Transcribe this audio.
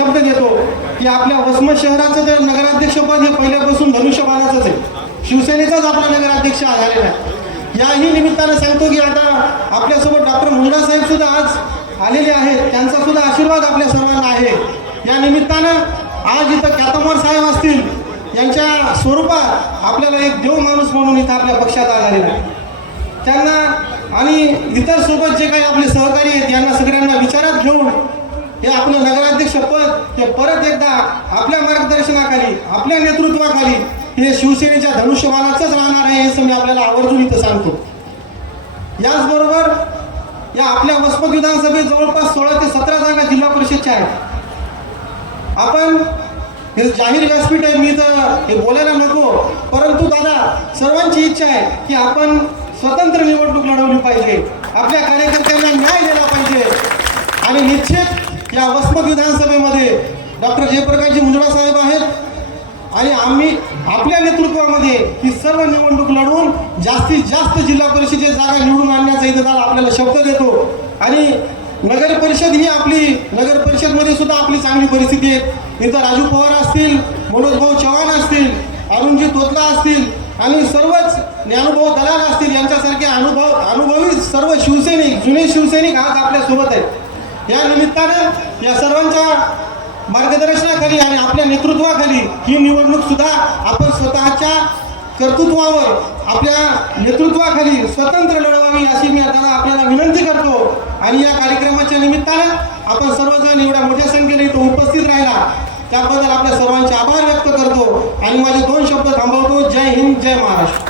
शब्द देतो की आपल्या वसमत शहराचं जे नगराध्यक्षपद हे पहिल्यापासून धनुष्यबाणाचंच आहे. शिवसेनेचाच आपला नगराध्यक्ष झालेला आहे. याही निमित्तानं सांगतो की आता आपल्यासोबत डॉक्टर मुंडा साहेब सुद्धा आज आलेले आहेत. त्यांचा सुद्धा आशीर्वाद आपल्या सर्वांना आहे. या निमित्तानं आज इथं ख्यातमोर साहेब असतील यांच्या स्वरूपात आपल्याला एक देव माणूस म्हणून इथं आपल्या पक्षात आलेला आहे. त्यांना आणि इतर सोबत जे काही आपले सहकारी आहेत यांना सगळ्यांना विचारात घेऊन हे आपलं नगराध्यक्ष पद ते परत एकदा आपल्या मार्गदर्शनाखाली आपल्या नेतृत्वाखाली हे शिवसेनेच्या धनुष्यबाणाचंच राहणार आहे हे मी आपल्याला आवर्जून इथं सांगतो. याचबरोबर या आपल्या वसमत विधानसभेत जवळपास सोळा ते सतरा जागा जिल्हा परिषदच्या आहेत. आपण हे जाहीर व्यासपीठ आहे मी तर हे बोलायला नको. परंतु दादा सर्वांची इच्छा आहे की आपण स्वतंत्र निवडणूक लढवली पाहिजे. आपल्या या वसमत विधानसभेमध्ये डॉक्टर जयप्रकाशजी मुंजडा साहेब आहेत. आणि आम्ही आपल्या नेतृत्वामध्ये ही सर्व निवडणूक लढवून जास्तीत जास्त जिल्हा परिषदेच्या जागा निवडून आणण्याचा इथं आपल्याला शब्द देतो. आणि नगर परिषद ही आपली नगर परिषदमध्ये सुद्धा आपली चांगली परिस्थिती आहे. इथं राजू पवार असतील मनोज भाऊ चव्हाण असतील अरुणजी तोतला असतील आणि सर्वच ज्ञानुभव दलाल असतील यांच्यासारखे अनुभव अनुभवी सर्व शिवसैनिक जुने शिवसैनिक आज आपल्यासोबत आहेत. या निमित्तानं या सर्वांच्या मार्गदर्शनाखाली आणि आपल्या नेतृत्वाखाली ही निवडणूक सुद्धा आपण स्वतःच्या कर्तृत्वावर आपल्या नेतृत्वाखाली स्वतंत्र लढवावी अशी मी आता आपल्याला विनंती करतो. आणि या कार्यक्रमाच्या निमित्तानं आपण सर्वजण एवढ्या मोठ्या संख्येने इथं उपस्थित राहिला. त्याबद्दल आपल्या सर्वांचे आभार व्यक्त करतो. आणि माझे दोन शब्द थांबवतो. जय हिंद जय महाराष्ट्र.